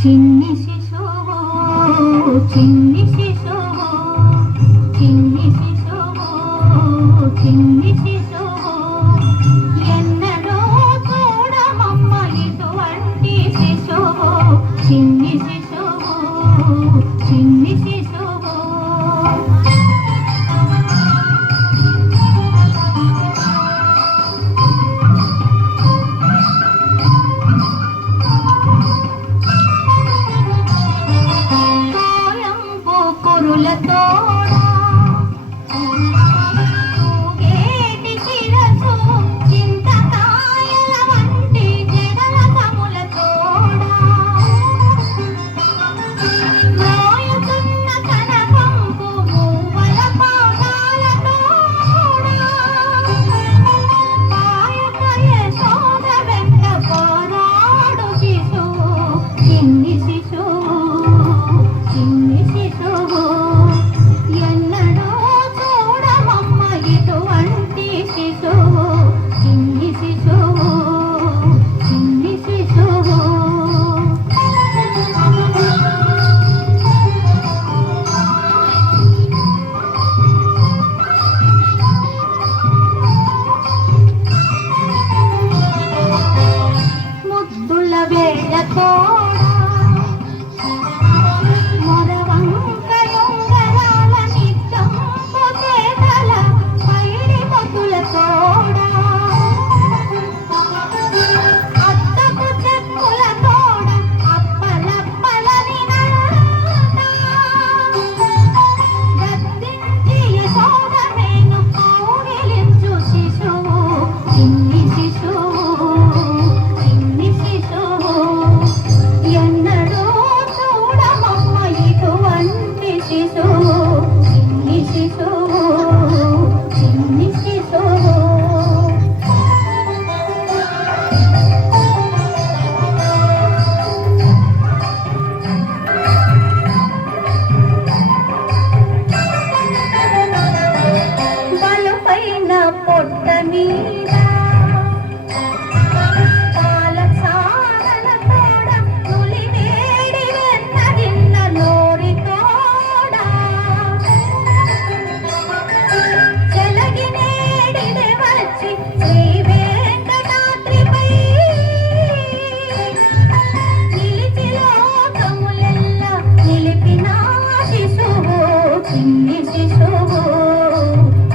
చిన్ని శిశువు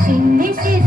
చిన్ని శిశువు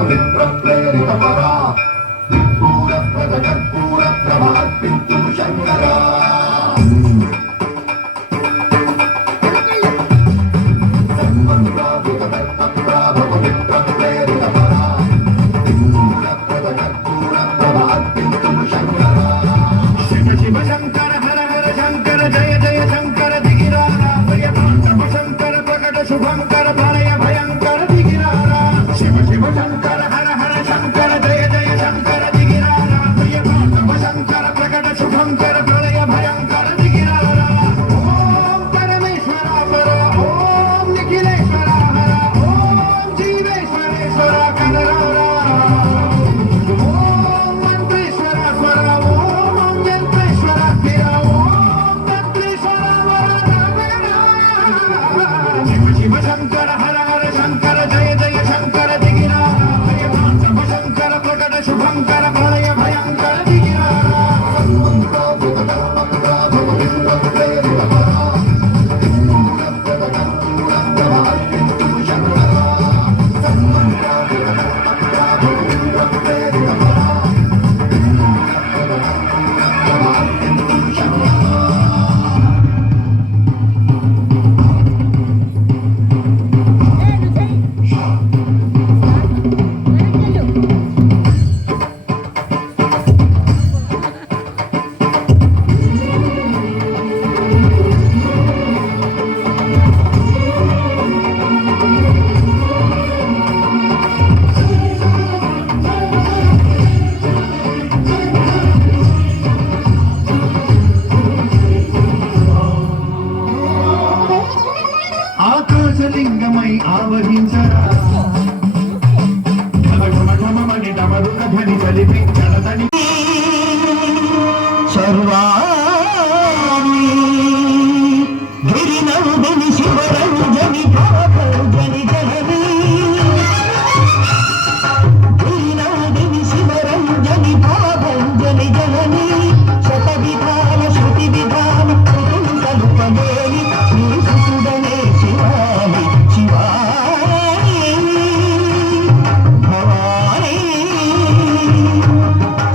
పవిత్ర ప్రేరిత పరా పూర ప్రద కర్పూర ప్రభార్పింతు శంకరా ఆకాశలింగమై ఆవహించరా ఢమఢమఢమమని డమరుక ధ్వని కలిపి జలదని సర్వాణి గిరినందిని శివరంజని భావజని జనని గిరినందిని శివరంజని భావజని జనని శత విధాన శృతి విధాన కలుపలేని శ్రీసుడనే శివాని శివాని భవాని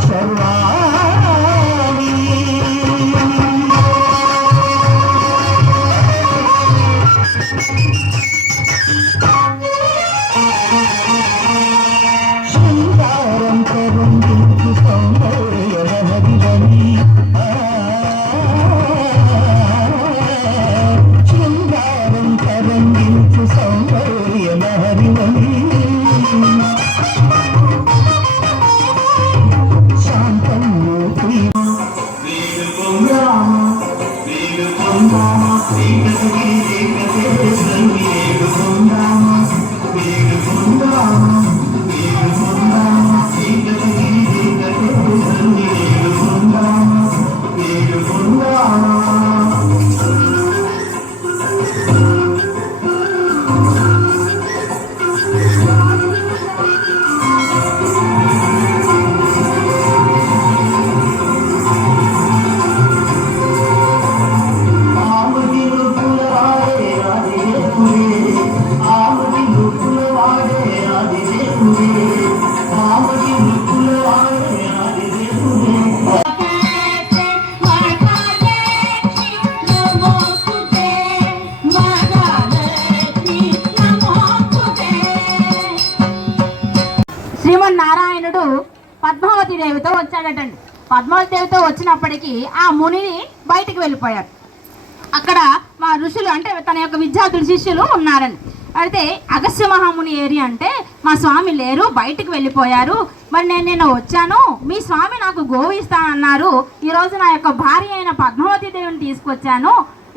సర్వాణి శృంగారం కరుందించు సౌందర్య రహదివని శృంగారం కరుందించు సౌందర్య లహరివని శాంతం మూర్తి శ్రీమన్నారాయణుడు పద్మావతి దేవితో వచ్చాడటండి. పద్మావతి దేవితో వచ్చినప్పటికీ ఆ మునిని బయటికి వెళ్ళిపోయారు. అక్కడ మా ఋషులు అంటే తన యొక్క విద్యార్థులు శిష్యులు ఉన్నారండి. అయితే అగస్త్య మహాముని ఏరియా అంటే మా స్వామి లేరు, బయటికి వెళ్ళిపోయారు. మరి నేను వచ్చాను, మీ స్వామి నాకు గోవు ఇస్తానన్నారు, ఈరోజు నా యొక్క భార్య అయిన పద్మావతి దేవిని తీసుకొచ్చాను,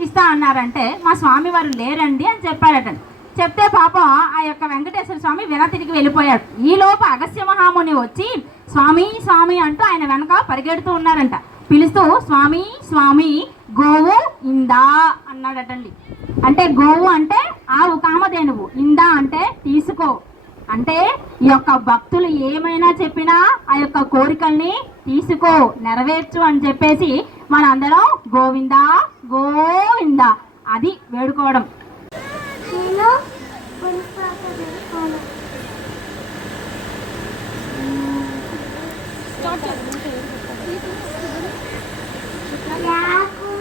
ఇస్తా అన్నారంటే మా స్వామి వారు లేరండి అని చెప్పారటండి. చెప్తే పాపం ఆ యొక్క వెంకటేశ్వర స్వామి తిరిగి వెళ్ళిపోయాడు. ఈలోపు అగస్త్య మహాముని వచ్చి స్వామి స్వామి అంటూ ఆయన వెనక పరిగెడుతూ ఉన్నారంట. పిలుస్తూ స్వామి స్వామి గోవు ఇందా అన్నాడటండి. అంటే గోవు అంటే ఆవు కామధేనువు, ఇందా అంటే తీసుకో, అంటే ఈ యొక్క భక్తులు ఏమైనా చెప్పినా ఆ యొక్క కోరికల్ని తీసుకో, నెరవేర్చు అని చెప్పేసి మనందరం గోవిందా గోవిందా అది వేడుకోవడం.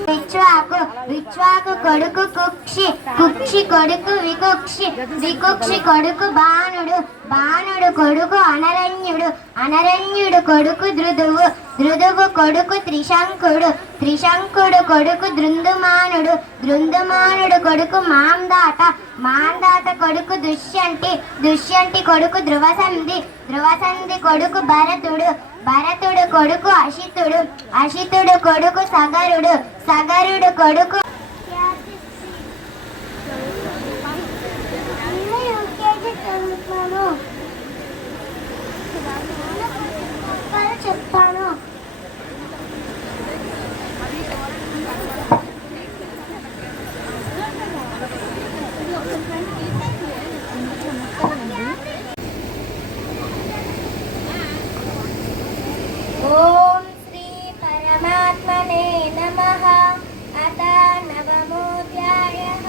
విశ్వాకు విశ్వాకు కొడుకు కుక్షి కుక్షి కొడుకు వికుక్షి వికుక్షి కొడుకు బాణుడు బాణుడు కొడుకు అనరణ్యుడు అనరణ్యుడు కొడుకు ధృదువు ధృదువు కొడుకు త్రిశంకుడు త్రిశంకుడు కొడుకు దృందుమానుడు దృందుమానుడు కొడుకు మాందాత మాందాత కొడుకు దుష్యంతి దుష్యంతి కొడుకు ధ్రువసంధి ధ్రువసంధి కొడుకు భరతుడు భరతుడు కొడుకు అశితుడు అశితుడు కొడుకు సగరుడు సగరుడు కొడుకు చెప్తాను ఓం శ్రీ పరమాత్మనే నమః అత నవమోధ్యాయః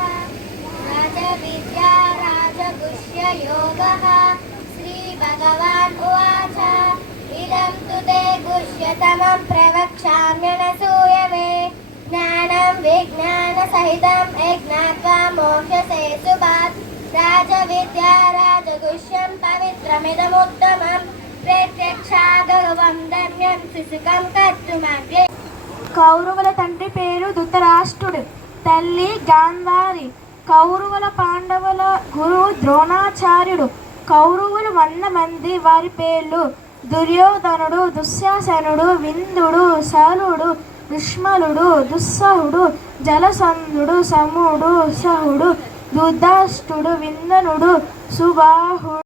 రాజవిద్యా రాజగుహ్య యోగః శ్రీ భగవాన్ ఉవాచ ఇదం తు తే గుహ్యతమం ప్రవక్ష్యామ్యనసూయవే జ్ఞానం విజ్ఞాన సహితం యజ్ఞాత్వా మోక్షసే సుభాత్ రాజవిద్యా రాజగుహ్యం పవిత్రమిదముత్తమం కౌరవుల తండ్రి పేరు ధృతరాష్ట్రుడు, తల్లి గాంధారి. కౌరవుల పాండవుల గురువు ద్రోణాచార్యుడు. కౌరవులు 100 మంది. వారి పేర్లు దుర్యోధనుడు, దుశ్శాసనుడు, విందుడు, శలుడు, విష్మలుడు, దుస్సహుడు, జలసంధుడు, సముడు, సహుడు, దుర్ధాష్టుడు, విందనుడు, సుబాహుడు.